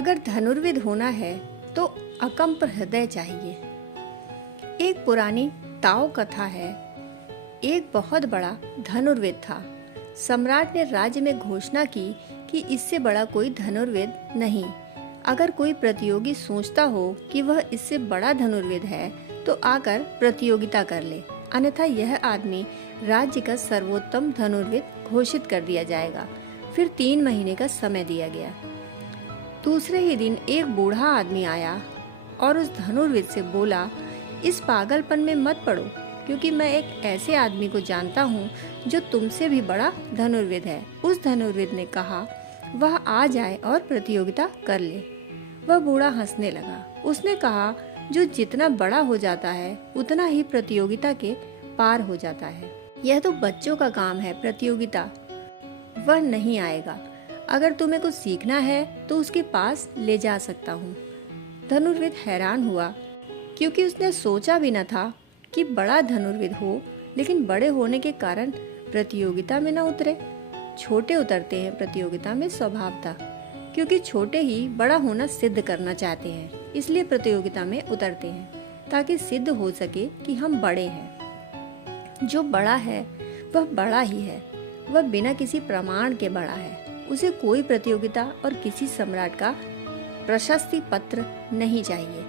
अगर धनुर्विद होना है तो अकम्प हृदय चाहिए। एक पुरानी ताओ कथा है। एक बहुत बड़ा धनुर्विद था। सम्राट ने राज्य में घोषणा की कि इससे बड़ा कोई धनुर्विद नहीं। अगर कोई प्रतियोगी सोचता हो कि वह इससे बड़ा धनुर्विद है तो आकर प्रतियोगिता कर ले, अन्यथा यह आदमी राज्य का सर्वोत्तम धनुर्विद घोषित कर दिया जाएगा। फिर 3 महीने का समय दिया गया। दूसरे ही दिन एक बूढ़ा आदमी आया और उस धनुर्विद से बोला, इस पागलपन में मत पड़ो, क्योंकि मैं एक ऐसे आदमी को जानता हूँ जो तुमसे भी बड़ा धनुर्विद है। उस धनुर्विद ने कहा वह आ जाए और प्रतियोगिता कर ले। वह बूढ़ा हंसने लगा। उसने कहा, जो जितना बड़ा हो जाता है उतना ही प्रतियोगिता के पार हो जाता है। यह तो बच्चों का काम है, प्रतियोगिता। वह नहीं आएगा। अगर तुम्हें कुछ सीखना है तो उसके पास ले जा सकता हूँ। धनुर्विद हैरान हुआ, क्योंकि उसने सोचा भी न था कि बड़ा धनुर्विद हो, लेकिन बड़े होने के कारण प्रतियोगिता में न उतरे। छोटे उतरते हैं प्रतियोगिता में स्वभावतः, क्योंकि छोटे ही बड़ा होना सिद्ध करना चाहते हैं, इसलिए प्रतियोगिता में उतरते हैं ताकि सिद्ध हो सके कि हम बड़े हैं। जो बड़ा है वह बड़ा ही है, वह बिना किसी प्रमाण के बड़ा है। उसे कोई प्रतियोगिता और किसी सम्राट का प्रशस्ति पत्र नहीं चाहिए।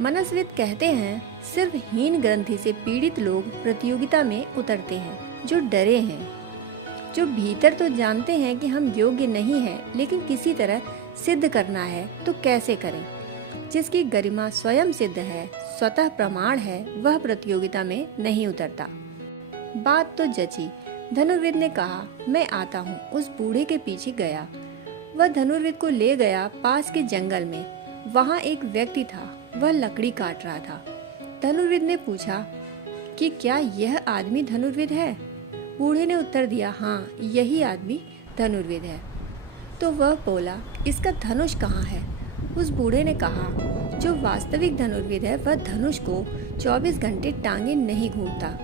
मनस्विद कहते हैं, सिर्फ हीन ग्रंथि से पीड़ित लोग प्रतियोगिता में उतरते हैं, जो डरे हैं, जो भीतर तो जानते हैं कि हम योग्य नहीं हैं, लेकिन किसी तरह सिद्ध करना है तो कैसे करें। जिसकी गरिमा स्वयं सिद्ध है, स्वतः प्रमाण है, वह प्रतियोगिता में नहीं उतरता। बात तो जची। धनुर्विद ने कहा, मैं आता हूँ। उस बूढ़े के पीछे गया। वह धनुर्विद को ले गया पास के जंगल में। वहाँ एक व्यक्ति था, वह लकड़ी काट रहा था। धनुर्विद ने पूछा कि क्या यह आदमी धनुर्विद है? बूढ़े ने उत्तर दिया, हाँ, यही आदमी धनुर्विद है। तो वह बोला, इसका धनुष कहाँ है? उस बूढ़े ने कहा, जो वास्तविक धनुर्विद है वह धनुष को 24 घंटे टांगे नहीं घूमता।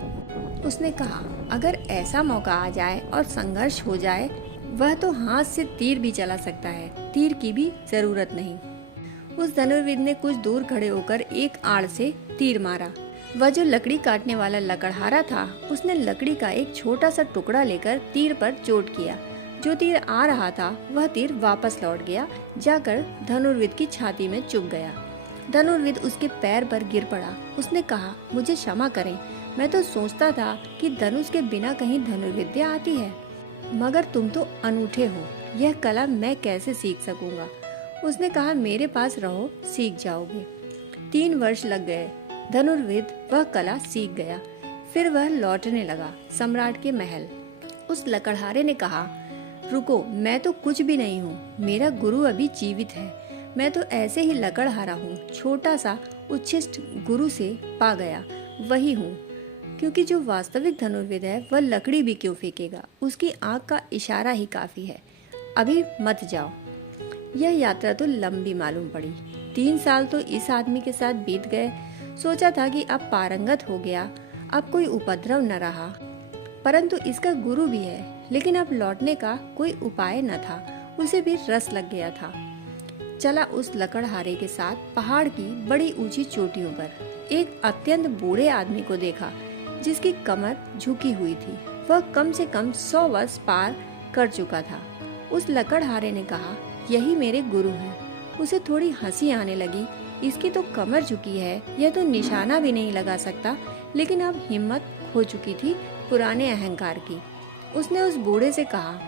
उसने कहा, अगर ऐसा मौका आ जाए और संघर्ष हो जाए, वह तो हाथ से तीर भी चला सकता है, तीर की भी जरूरत नहीं। उस धनुर्विद ने कुछ दूर खड़े होकर एक आड़ से तीर मारा। वह जो लकड़ी काटने वाला लकड़हारा था, उसने लकड़ी का एक छोटा सा टुकड़ा लेकर तीर पर चोट किया। जो तीर आ रहा था वह तीर वापस लौट गया, जाकर धनुर्विद की छाती में चुभ गया। धनुर्विद उसके पैर पर गिर पड़ा। उसने कहा, मुझे क्षमा करें, मैं तो सोचता था कि धनुष के बिना कहीं धनुर्विद्या आती है, मगर तुम तो अनूठे हो। यह कला मैं कैसे सीख सकूंगा? उसने कहा, मेरे पास रहो, सीख जाओगे। 3 वर्ष लग गए। धनुर्विद वह कला सीख गया। फिर वह लौटने लगा सम्राट के महल। उस लकड़हारे ने कहा, रुको, मैं तो कुछ भी नहीं हूँ, मेरा गुरु अभी जीवित है। मैं तो ऐसे ही लकड़हारा हूँ, छोटा सा उच्छिष्ट गुरु से पा गया, वही हूँ। क्योंकि जो वास्तविक धनुर्विद है वह लकड़ी भी क्यों फेंकेगा, उसकी आंख का इशारा ही काफी है। अभी मत जाओ। यह यात्रा तो लंबी मालूम पड़ी। 3 साल तो इस आदमी के साथ बीत गए। सोचा था कि अब पारंगत हो गया, अब कोई उपद्रव न रहा, परंतु इसका गुरु भी है, लेकिन अब लौटने का कोई उपाय न था। उसे भी रस लग गया था। चला उस लकड़हारे के साथ पहाड़ की बड़ी ऊंची चोटियों पर। एक अत्यंत बूढ़े आदमी को देखा, जिसकी कमर झुकी हुई थी। वह कम से कम 100 वर्ष पार कर चुका था। उस लकड़हारे ने कहा, यही मेरे गुरु हैं। उसे थोड़ी हंसी आने लगी। इसकी तो कमर झुकी है, यह तो निशाना भी नहीं लगा सकता, लेकिन अब हिम्मत खो चुकी थी पुराने अहंकार की। उसने उस बूढ़े से कहा,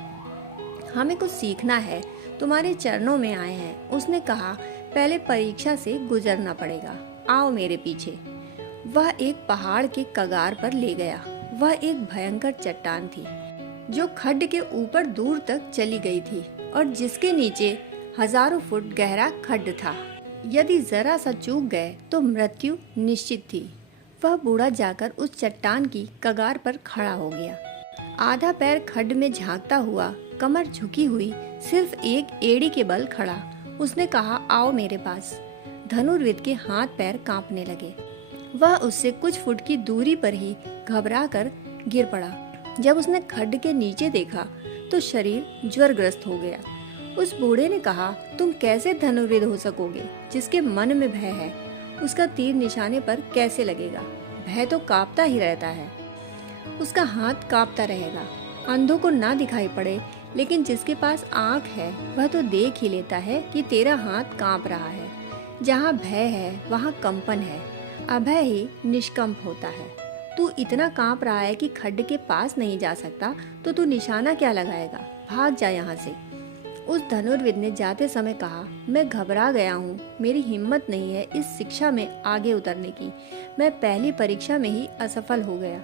हमें कुछ सीखना है, तुम्हारे चरणों में आए हैं। उसने कहा, पहले परीक्षा से गुजरना पड़ेगा, आओ मेरे पीछे। वह एक पहाड़ के कगार पर ले गया। वह एक भयंकर चट्टान थी, जो खड्ड के ऊपर दूर तक चली गई थी और जिसके नीचे हजारों फुट गहरा खड्ड था। यदि जरा सा चूक गए तो मृत्यु निश्चित थी। वह बूढ़ा जाकर उस चट्टान की कगार पर खड़ा हो गया, आधा पैर खड्ड में झांकता हुआ, कमर झुकी हुई, सिर्फ एक एड़ी के बल खड़ा। उसने कहा, आओ मेरे पास। धनुर्विद के हाथ पैर कांपने लगे। वह उससे कुछ फुट की दूरी पर ही घबराकर गिर पड़ा। जब उसने खड्ड के नीचे देखा तो शरीर ज्वरग्रस्त हो गया। उस बूढ़े ने कहा, तुम कैसे धनुर्विद हो सकोगे? जिसके मन में भय है उसका तीर निशाने पर कैसे लगेगा? भय तो कांपता ही रहता है, उसका हाथ कांपता रहेगा। अंधों को ना दिखाई पड़े, लेकिन जिसके पास आँख है वह तो देख ही लेता है कि तेरा हाथ कांप रहा है। जहाँ भय है वहाँ कंपन है, अभय ही निष्कंप होता है। तू इतना कांप रहा है कि खड्ड के पास नहीं जा सकता, तो तू निशाना क्या लगाएगा? भाग जा यहाँ से। उस धनुर्विद ने जाते समय कहा, मैं घबरा गया हूँ, मेरी हिम्मत नहीं है इस शिक्षा में आगे उतरने की। मैं पहली परीक्षा में ही असफल हो गया।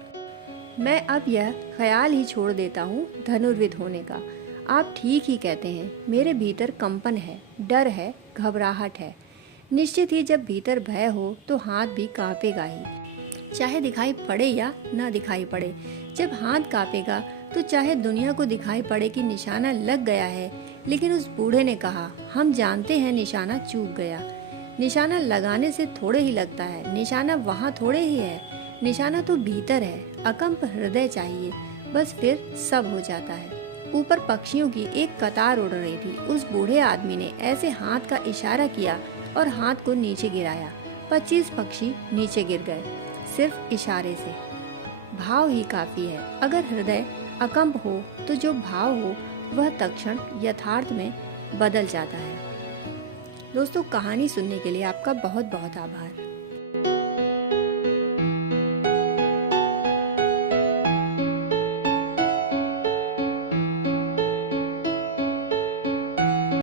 मैं अब यह ख्याल ही छोड़ देता हूँ धनुर्विद होने का। आप ठीक ही कहते हैं, मेरे भीतर कंपन है, डर है, घबराहट है। निश्चित ही जब भीतर भय हो तो हाथ भी कांपेगा ही, चाहे दिखाई पड़े या ना दिखाई पड़े। जब हाथ कांपेगा तो चाहे दुनिया को दिखाई पड़े कि निशाना लग गया है। लेकिन उस बूढ़े ने कहा, हम जानते हैं निशाना चूक गया। निशाना लगाने से थोड़े ही लगता है, निशाना वहाँ थोड़े ही है, निशाना तो भीतर है। अकंप हृदय चाहिए, बस फिर सब हो जाता है। ऊपर पक्षियों की एक कतार उड़ रही थी। उस बूढ़े आदमी ने ऐसे हाथ का इशारा किया और हाथ को नीचे गिराया। 25 पक्षी नीचे गिर गए, सिर्फ इशारे से। भाव ही काफी है। अगर हृदय अकंप हो तो जो भाव हो वह तत्क्षण यथार्थ में बदल जाता है। दोस्तों, कहानी सुनने के लिए आपका बहुत बहुत आभार।